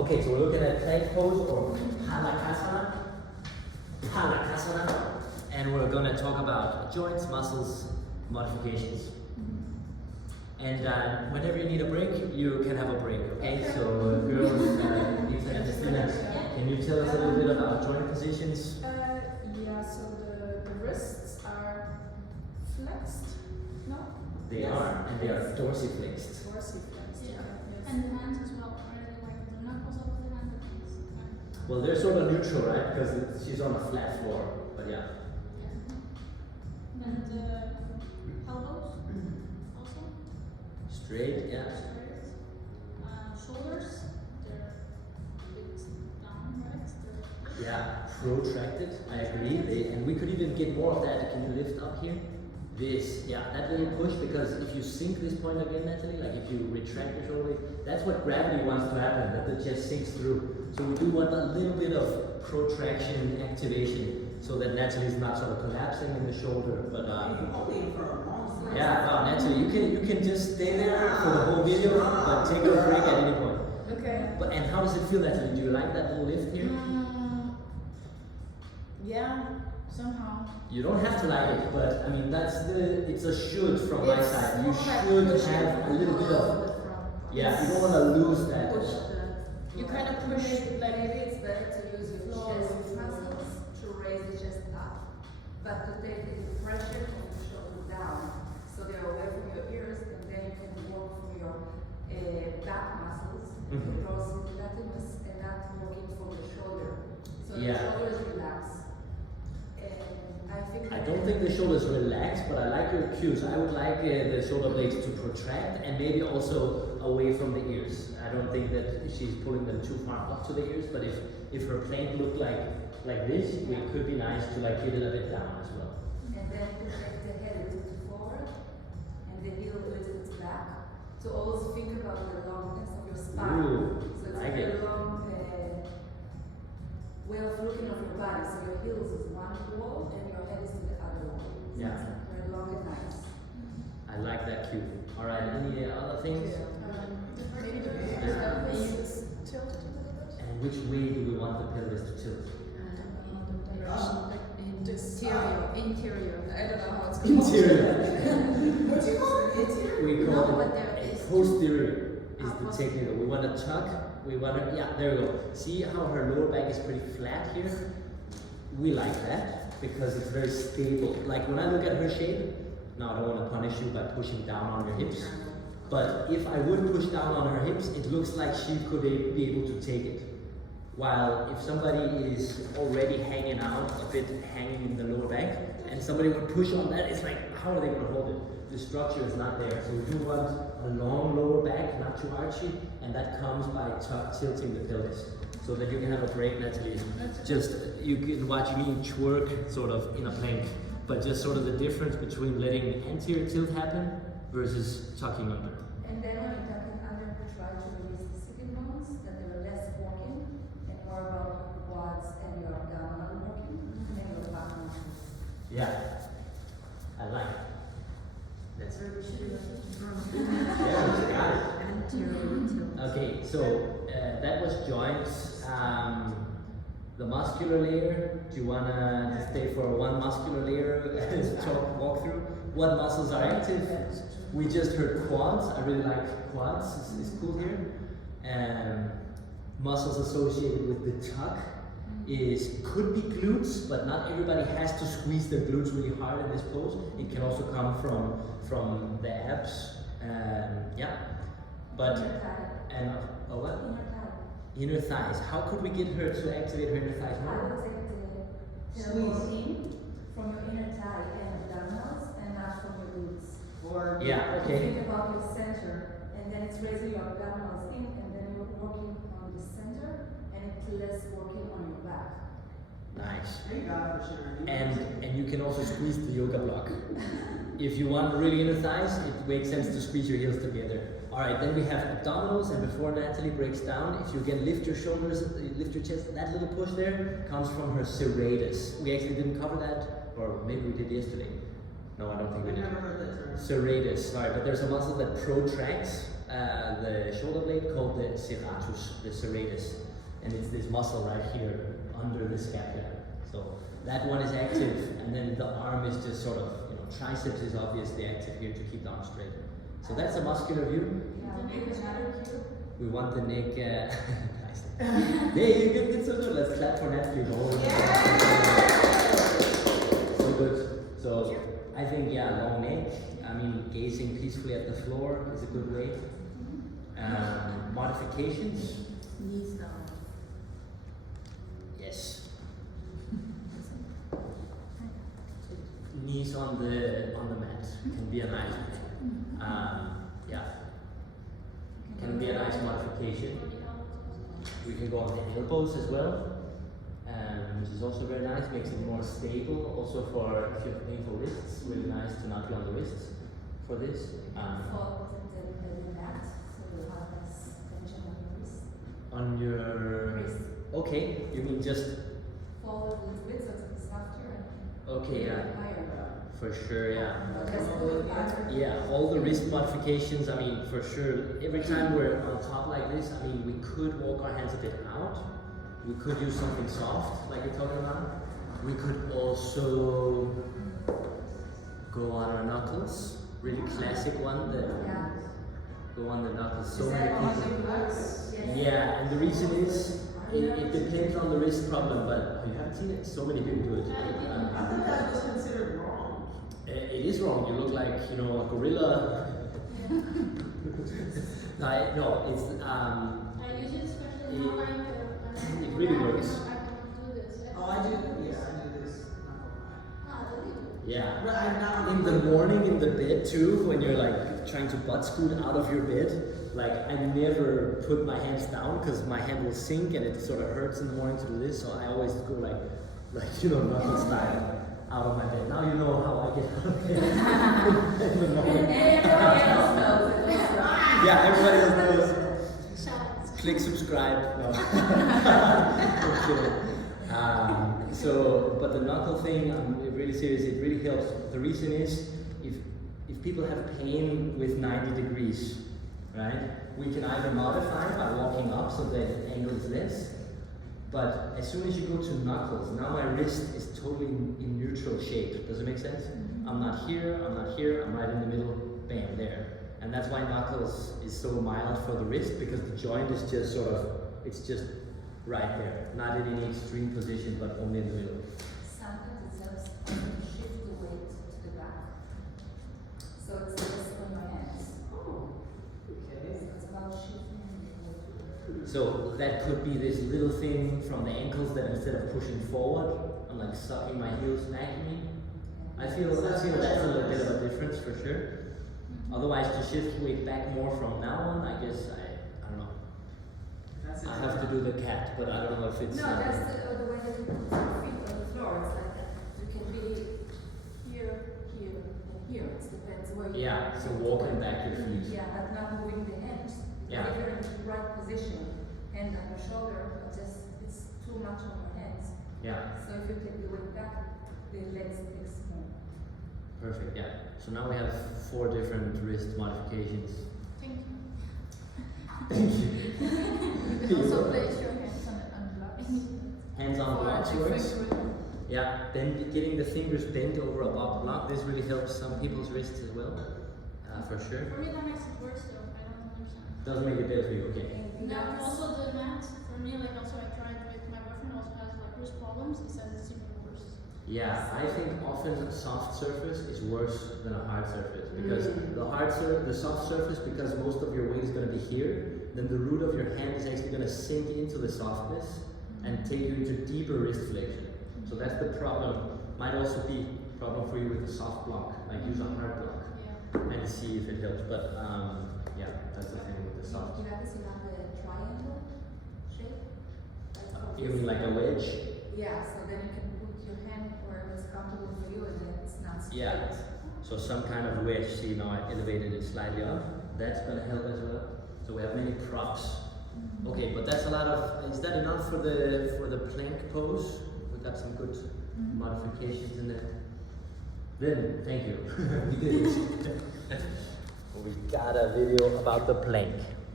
Okay, so we're looking at plank pose or Phalakasana, and we're gonna talk about joints, muscles, modifications. And whenever you need a break, you can have a break, okay? So girls, Lisa and Justina, can you tell us a little bit about joint positions? Yeah, so the wrists are flexed, no? They are, and they are dorsiflexed. Dorsiflexed, Yeah. yes. And the hands as well, right? Like the knuckles of the hand and things. Well, they're sort of neutral, right? Because she's on a flat floor, but yeah. Yeah. And elbows also. Straight, yeah. Straight. Shoulders, they're a bit down, right? Yeah, protracted, I agree. And we could even get more of that. Can you lift up here? This, yeah, that little push, because if you sink this point again, Natalie, like if you retract your shoulder, that's what gravity wants to happen, that the chest sinks through. So we do want a little bit of protraction activation so that Natalie's not sort of collapsing in the shoulder. But yeah, no, Natalie, you can just stay there for the whole video, but take a break at any point. Okay. But and how does it feel, Natalie? Do you like that little lift here? Yeah, somehow. You don't have to like it, but I mean it's a should from my side. You should have a little bit of, yeah, you don't want to lose that. You kind of push it like maybe it's better to use your chest muscles to raise the chest up, but to take the pressure from the shoulder down, so they're away from your ears, and then you can work from your back muscles, the proximus, and not working from the shoulder. So the shoulders relax. I don't think the shoulders relax, but I like your cues. I would like the shoulder blades to protract and maybe also away from the ears. I don't think that she's pulling them too far up to the ears, but if her plank looked like this, it could be nice to like get it a bit down as well. And then project the head a little bit forward and the heel a little bit back. So always think about the longness of your spine. Ooh, so it's a very long way of looking at your body. So your heels is one wall and your head is to the other wall. So yeah. It's very long and nice. I like that cue. Alright, any other things? maybe the pelvis tilted a little bit. And which way do we want the pelvis to tilt? Interior. I don't know how it's called. Interior. What do you call it? Interior? We call No, but it there a is posterior is the technique. We want to tuck, we want to, yeah, there we go. See how her lower back is pretty flat here? We like that because it's very stable. Like when I look at her shape, now I don't want to punish you by pushing down on your hips, but if I would push down on her hips, it looks like she could be able to take it. While if somebody is already hanging out, a bit hanging in the lower back, and somebody would push on that, it's like, how are they going to hold it? The structure is not there. So we do want a long lower back, not too archy, and that comes by tilting the pelvis. So that you can have a break, Natalie. Just, you can watch me twerk sort of in a plank, but just sort of the difference between letting anterior tilt happen versus tucking under. And then when you're tucking under, try to release the sitting bones, that they're less working and more about your quads and your abdominal working and your back muscles. Yeah, I like it. That's where we should got it. Okay, so that was joints. The muscular layer, do you wanna stay for one muscular layer walk through? What muscles are active? We just heard quads. I really like quads, it's cool here. Muscles associated with the tuck could be glutes, but not everybody has to squeeze their glutes really hard in this pose. It can also come from the abs. Yeah, but and what? Inner thighs. How could we get her to activate her inner thighs I more? would take the squeeze from your inner thigh and abdominals and not from your glutes. Or yeah, okay. Think about your center, and then it's raising your abdominals in, and then you're working on the center, and it's less working on your back. Nice. Thank God for sharing. And you can also squeeze the yoga block. If you want really inner thighs, it makes sense to squeeze your heels together. Alright, then we have abdominals, and before Natalie breaks down, if you can lift your shoulders, lift your chest, that little push there comes from her serratus. We actually didn't cover that, or maybe we did yesterday. No, I don't think we did. Never heard that term. Serratus, sorry, but there's a muscle that protracts the shoulder blade called the serratus, the serratus, and it's this muscle right here under the scapula. So that one is active, and then the arm is just sort of, triceps is obviously active here to keep the arm straight. So that's a muscular view. We want the neck. Nice. Hey, you did so good. Let's clap for Nat, please. So good. So I think long neck. I mean, gazing peacefully at the floor is a good way. Modifications. Knees down. Yes. Knees on the mat can be a nice can be a nice modification. We can go on the elbows as well, which is also very nice, makes it more stable. Also for if you have painful wrists, really nice to not be on the wrists for this. Fall the mat, so you have less tension on your wrist. On your Wrist. Okay, you mean just Fall a little bit so it's softer and okay, yeah, higher. for sure, yeah. Yeah. All the wrist modifications, I mean, for sure, every time we're on top like this, I mean, we could walk our hands a bit out. We could use something soft, like you're talking about. We could also go on our knuckles. Really classic one that go on the knuckles. So many people. Yeah, and the reason is, it depends on the wrist problem, but you haven't seen it? So many people do it. I thought that was considered wrong. It is wrong. You look like, a gorilla. No, it's I use it especially in online. It really works. I can do this. Oh, I do this. Really? Yeah. But I'm not In the morning in the bed too, when you're like trying to butt scoot out of your bed, like I never put my hands down because my hand will sink and it sort of hurts in the morning to do this. So I always go like knuckle style out of my bed. Now you know how I get out of bed in the morning. Everybody else knows it. Yeah, everybody else knows. Shout. Click subscribe. No. I'm kidding. But the knuckle thing, I'm really serious. It really helps. The reason is, if people have pain with 90 degrees, right? We can either modify by walking up so that the angle is less. But as soon as you go to knuckles, now my wrist is totally in neutral shape. Does it make sense? I'm not here. I'm not here. I'm right in the middle. Bam, there. And that's why knuckles is so mild for the wrist, because the joint is just it's just right there. Not in any extreme position, but only in the middle. Sometimes it helps to shift the weight to the back. So it's less on your hands. Oh, okay. So it's about shifting the weight. So that could be this little thing from the ankles that instead of pushing forward, I'm like sucking my heels back in me. I feel that's a little bit of a difference for sure. Otherwise, to shift weight back more from now on, I guess I don't know. I have to do the cat, but I don't know if it's. No, that's the way that you put your feet on the floor. It's like that. You can be here, here, and here. It depends where you Yeah, so walking back your feet. Yeah, but not moving the hands. Yeah. If you're in the right position, hand on your shoulder, but just it's too much on your hands. Yeah, So if you take the weight back, the legs takes more. perfect. Yeah. So now we have 4 different wrist modifications. Thank you. Thank you. You can also place your hands on blocks. Hands on For blocks different works. rhythm. Yeah, getting the fingers bent over a block. This really helps some people's wrists as well, for sure. For me, that makes it worse though. I don't understand. Doesn't make it better for you, okay? And No, that's- also the mat, for me, like also I tried with my boyfriend also has like wrist problems, he says it's even worse. Yeah, I think often a soft surface is worse than a hard surface because the soft surface, because most of your weight is going to be here, then the root of your hand is actually going to sink into the softness and take you into deeper wrist flexion. So that's the problem. Might also be a problem for you with a soft block, like use a hard block Yeah. and see if it helps. But yeah, that's the thing with the soft. You have the triangle shape. You mean like a wedge? Yeah, so then you can put your hand where it's comfortable for you and then it's not straight. Yeah. So some kind of wedge. See, now I elevated it slightly up. That's going to help as well. So we have many props. Okay, but that's a lot of. Is that enough for the plank pose? We got some good modifications in there. Then, thank you. We did it. We got a video about the plank.